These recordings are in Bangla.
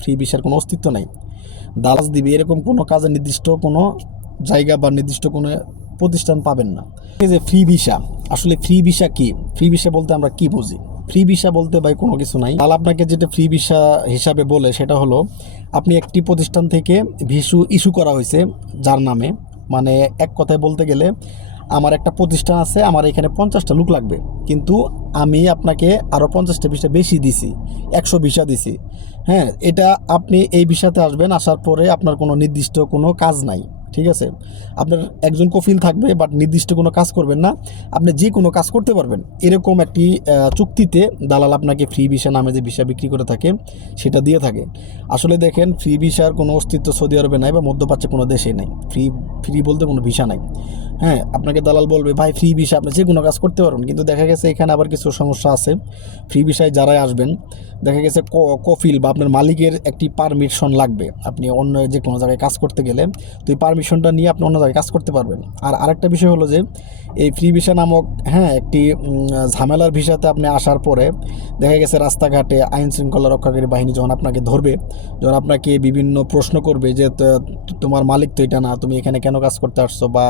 ফ্রি ভিসার কোনো অস্তিত্ব নাই। দালাল দিবে এরকম কোনো কাজে নির্দিষ্ট কোনো জায়গা বা নির্দিষ্ট কোনো প্রতিষ্ঠান পাবেন না। এই যে ফ্রি ভিসা, আসলে ফ্রি ভিসা কি? ফ্রি ভিসা বলতে আমরা কি বুঝি? ফ্রি ভিসা বলতে ভাই কোনো কিছু নাই। দালাল আপনাকে যেটা ফ্রি ভিসা হিসাবে বলে সেটা হলো আপনি একটি প্রতিষ্ঠান থেকে ইস্যু করা হয়েছে যার নামে, মানে এক কথায় বলতে গেলে আমার একটা প্রতিষ্ঠান আছে, আমার এখানে 50টা লোক লাগবে, কিন্তু আমি আপনাকে আরও 50টা ভিসা বেশি দিছি, 100 ভিসা দিছি। হ্যাঁ, এটা আপনি এই ভিসাতে আসবেন, আসার পরে আপনার কোনো নির্দিষ্ট কোনো কাজ নাই, ঠিক আছে? আপনার একজন কফিল থাকবে, বাট নির্দিষ্ট কোনো কাজ করবেন না, আপনি যে কোনো কাজ করতে পারবেন, এরকম একটি চুক্তিতে দালাল আপনাকে ফ্রি ভিসা নামে যে ভিসা বিক্রি করে থাকে সেটা দিয়ে থাকে। আসলে দেখেন, ফ্রি ভিসার কোনো অস্তিত্ব সৌদি আরবে নাই বা মধ্যপ্রাচ্যে কোনো দেশেই নাই। ফ্রি বলতে কোনো ভিসা নাই। হ্যাঁ, আপনাকে দালাল বলবে ভাই ফ্রি ভিসা আপনি যে কোনো কাজ করতে পারবেন, কিন্তু দেখা গেছে এখানে আবার কিছু সমস্যা আছে। ফ্রি ভিসায় যারাই আসবেন, দেখা গেছে কফিল বা আপনার মালিকের একটি পারমিশন লাগবে আপনি অন্য যে কোনো জায়গায় কাজ করতে গেলে, তো এই পারমিশনটা নিয়ে আপনি অন্য জায়গায় কাজ করতে পারবেন। আর আরেকটা বিষয় হলো যে এই ফ্রি ভিসা নামক একটি ঝামেলার ভিসাতে আপনি আসার পরে দেখা গেছে রাস্তাঘাটে আইন শৃঙ্খলা রক্ষাকারী বাহিনী যখন আপনাকে ধরবে, যখন আপনাকে বিভিন্ন প্রশ্ন করবে যে তোমার মালিক তো এটা না, তুমি এখানে কেন কাজ করতে আসছো, বা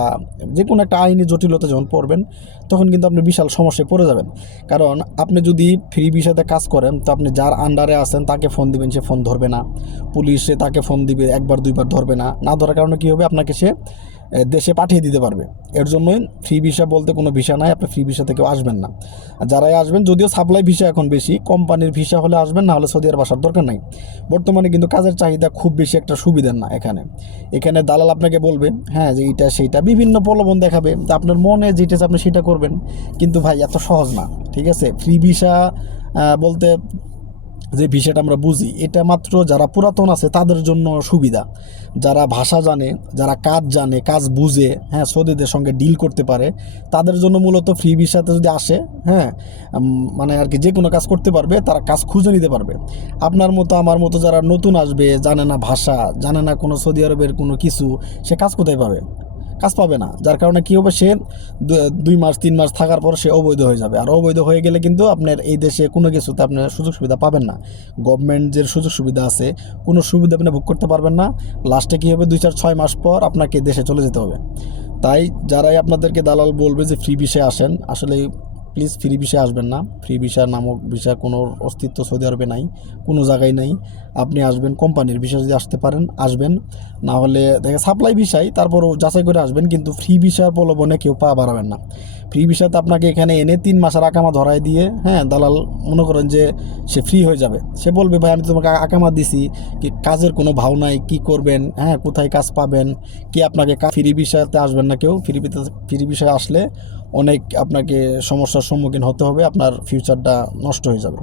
যে কোনো একটা আইনি জটিলতা যখন পড়বেন, তখন কিন্তু আপনি বিশাল সমস্যায় পড়ে যাবেন। কারণ আপনি যদি ফ্রি ভিসাতে কাজ করেন, তো আপনি যার আন্ডারে আছেন তাকে ফোন দিবেন, সে ফোন ধরবে না। পুলিশে তাকে ফোন দিবে, একবার দুইবার ধরবে না। না ধরার কারণে কী হবে, আপনাকে সে দেশে পাঠিয়ে দিতে পারবে। এর জন্যই ফ্রি ভিসা বলতে কোনো ভিসা নাই, আপনি ফ্রি ভিসা থেকেও আসবেন না। আর যারাই আসবেন, যদিও সাপ্লাই ভিসা এখন বেশি, কোম্পানির ভিসা হলে আসবেন, না হলে সৌদি আরব আসার দরকার নাই। বর্তমানে কিন্তু কাজের চাহিদা খুব বেশি একটা সুবিধার না এখানে দালাল আপনাকে বলবে যে এইটা সেইটা বিভিন্ন প্রলোভন দেখাবে, তা আপনার মনে যেটা আপনি সেটা করবেন। কিন্তু ভাই এত সহজ না, ঠিক আছে? ফ্রি ভিসা বলতে যে ভিসাটা আমরা বুঝি, এটা মাত্র যারা পুরাতন আছে তাদের জন্য সুবিধা। যারা ভাষা জানে, যারা কাজ জানে, কাজ বুঝে, সৌদিদের সঙ্গে ডিল করতে পারে, তাদের জন্য মূলত ফ্রি ভিসাতে যদি আসে, মানে আর কি যে কোনো কাজ করতে পারবে, তারা কাজ খুঁজে নিতে পারবে। আপনার মতো আমার মতো যারা নতুন আসবে, জানে না ভাষা, জানে না কোনো সৌদি আরবের কোনো কিছু, সে কাজ কোথায় পাবে? কাজ পাবে না। যার কারণে কী হবে, সে 2 মাস 3 মাস থাকার পর সে অবৈধ হয়ে যাবে। আর অবৈধ হয়ে গেলে কিন্তু আপনার এই দেশে কোনো কিছুতে আপনার সুযোগ সুবিধা পাবেন না। গভর্নমেন্ট যে সুযোগ সুবিধা আছে, কোনো সুবিধা আপনি ভোগ করতে পারবেন না। লাস্টে কী হবে, 2-4-6 মাস পর আপনাকে দেশে চলে যেতে হবে। তাই যারাই আপনাদেরকে দালাল বলবে যে ফ্রি ভিসায় আসেন, আসলে প্লিজ ফ্রি ভিসায় আসবেন না। ফ্রি ভিসা নামক ভিসা কোনো অস্তিত্ব সৌদি আরবে নাই, কোনো জায়গায় নাই। আপনি আসবেন কোম্পানির ভিসা যদি আসতে পারেন আসবেন, না হলে দেখে সাপ্লাই ভিসাই, তারপরও যাচাই করে আসবেন, কিন্তু ফ্রি ভিসার প্রলোভনে কেউ পা বাড়াবেন না। ফ্রি ভিসাতে আপনাকে এখানে এনে 3 মাসের আকামা ধরায় দিয়ে দালাল মনে করেন যে সে ফ্রি হয়ে যাবে। সে বলবে ভাই আমি তোমাকে আকামা দিছি, কি কাজের কোনো ভাও নাই, কি করবেন, কোথায় কাজ পাবেন, কি আপনাকে ফ্রি ভিসাতে আসবেন না কেউ। ফ্রি ভিসায় আসলে অনেক আপনাকে সমস্যার সম্মুখীন হতে হবে, আপনার ফিউচারটা নষ্ট হয়ে যাবে।